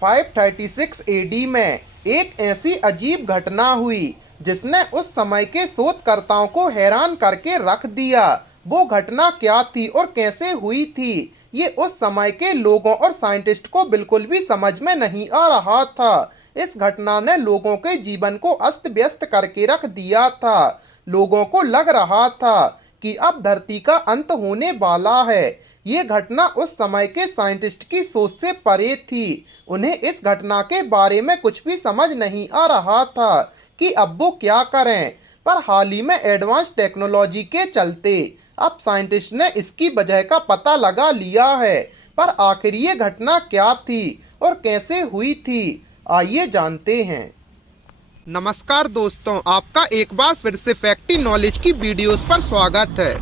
536 AD में एक ऐसी अजीब घटना हुई जिसने उस समय के शोधकर्ताओं को हैरान करके रख दिया। वो घटना क्या थी और कैसे हुई थी, ये उस समय के लोगों और साइंटिस्ट को बिल्कुल भी समझ में नहीं आ रहा था। इस घटना ने लोगों के जीवन को अस्त व्यस्त करके रख दिया था। लोगों को लग रहा था कि अब धरती का अंत होने वाला है। ये घटना उस समय के साइंटिस्ट की सोच से परे थी। उन्हें इस घटना के बारे में कुछ भी समझ नहीं आ रहा था कि अब वो क्या करें। पर हाल ही में एडवांस टेक्नोलॉजी के चलते अब साइंटिस्ट ने इसकी वजह का पता लगा लिया है। पर आखिर ये घटना क्या थी और कैसे हुई थी, आइए जानते हैं। नमस्कार दोस्तों, आपका एक बार फिर से फैक्टी नॉलेज की वीडियोस पर स्वागत है।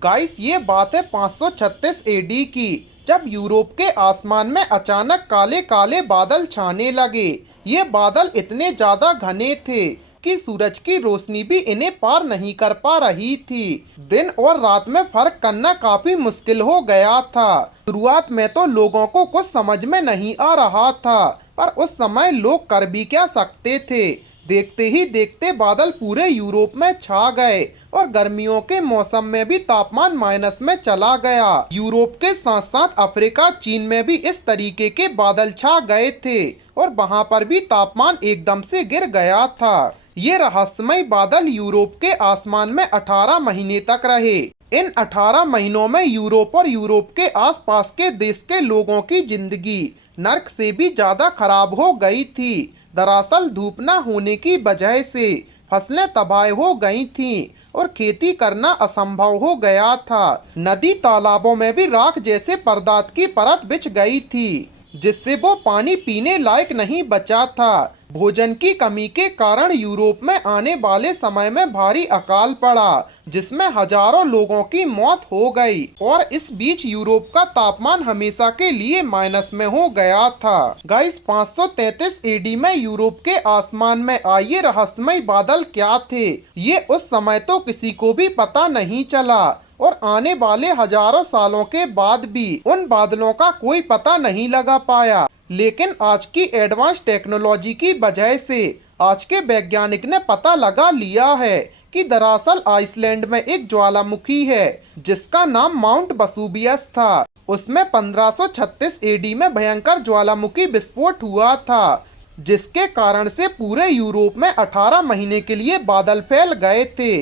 गाइस, ये बात है 536 एडी की, जब यूरोप के आसमान में अचानक काले काले बादल छाने लगे। ये बादल इतने ज्यादा घने थे कि सूरज की रोशनी भी इन्हें पार नहीं कर पा रही थी। दिन और रात में फर्क करना काफी मुश्किल हो गया था। शुरुआत में तो लोगों को कुछ समझ में नहीं आ रहा था, पर उस समय लोग कर भी क्या सकते थे। देखते ही देखते बादल पूरे यूरोप में छा गए और गर्मियों के मौसम में भी तापमान माइनस में चला गया। यूरोप के साथ साथ अफ्रीका, चीन में भी इस तरीके के बादल छा गए थे और वहां पर भी तापमान एकदम से गिर गया था। ये रहस्यमय बादल यूरोप के आसमान में 18 महीने तक रहे। इन 18 महीनों में यूरोप और यूरोप के आसपास के देश के लोगों की जिंदगी नर्क से भी ज्यादा खराब हो गई थी। दरअसल धूप न होने की वजह से फसलें तबाह हो गई थीं और खेती करना असंभव हो गया था। नदी तालाबों में भी राख जैसे पदार्थ की परत बिछ गई थी, जिससे वो पानी पीने लायक नहीं बचा था। भोजन की कमी के कारण यूरोप में आने वाले समय में भारी अकाल पड़ा, जिसमें हजारों लोगों की मौत हो गई और इस बीच यूरोप का तापमान हमेशा के लिए माइनस में हो गया था। गाइस, 533 एडी में यूरोप के आसमान में आए रहस्यमय बादल क्या थे, ये उस समय तो किसी को भी पता नहीं चला और आने वाले हजारों सालों के बाद भी उन बादलों का कोई पता नहीं लगा पाया। लेकिन आज की एडवांस टेक्नोलॉजी की वजह से आज के वैज्ञानिक ने पता लगा लिया है कि दरअसल आइसलैंड में एक ज्वालामुखी है जिसका नाम माउंट वेसुवियस था। उसमें 1536 एडी में भयंकर ज्वालामुखी विस्फोट हुआ था, जिसके कारण से पूरे यूरोप में 18 महीने के लिए बादल फैल गए थे।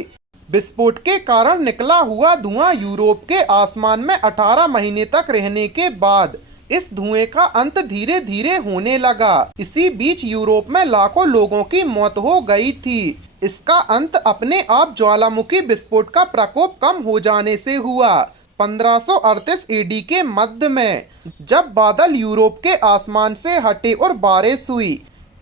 विस्फोट के कारण निकला हुआ धुआं यूरोप के आसमान में 18 महीने तक रहने के बाद इस धुएं का अंत धीरे धीरे होने लगा। इसी बीच यूरोप में लाखों लोगों की मौत हो गई थी। इसका अंत अपने आप ज्वालामुखी विस्फोट का प्रकोप कम हो जाने से हुआ। 1538 एडी के मध्य में जब बादल यूरोप के आसमान से हटे और बारिश हुई,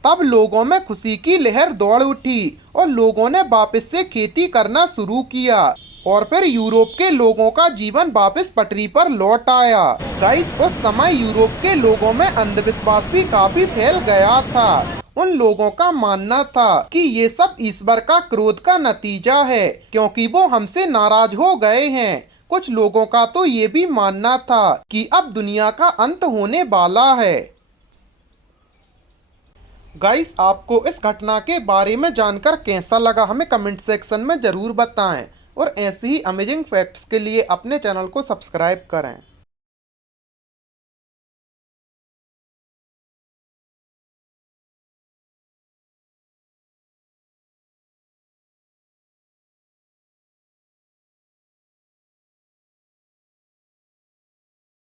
तब लोगों में खुशी की लहर दौड़ उठी और लोगों ने वापस से खेती करना शुरू किया और फिर यूरोप के लोगों का जीवन वापस पटरी पर लौट आया। गाइस, उस समय यूरोप के लोगों में अंधविश्वास भी काफी फैल गया था। उन लोगों का मानना था कि ये सब ईश्वर का क्रोध का नतीजा है, क्योंकि वो हमसे नाराज हो गए हैं। कुछ लोगों का तो ये भी मानना था कि अब दुनिया का अंत होने वाला है। गाइस, आपको इस घटना के बारे में जानकर कैसा लगा, हमें कमेंट सेक्शन में ज़रूर बताएं और ऐसी ही अमेजिंग फैक्ट्स के लिए अपने चैनल को सब्सक्राइब करें।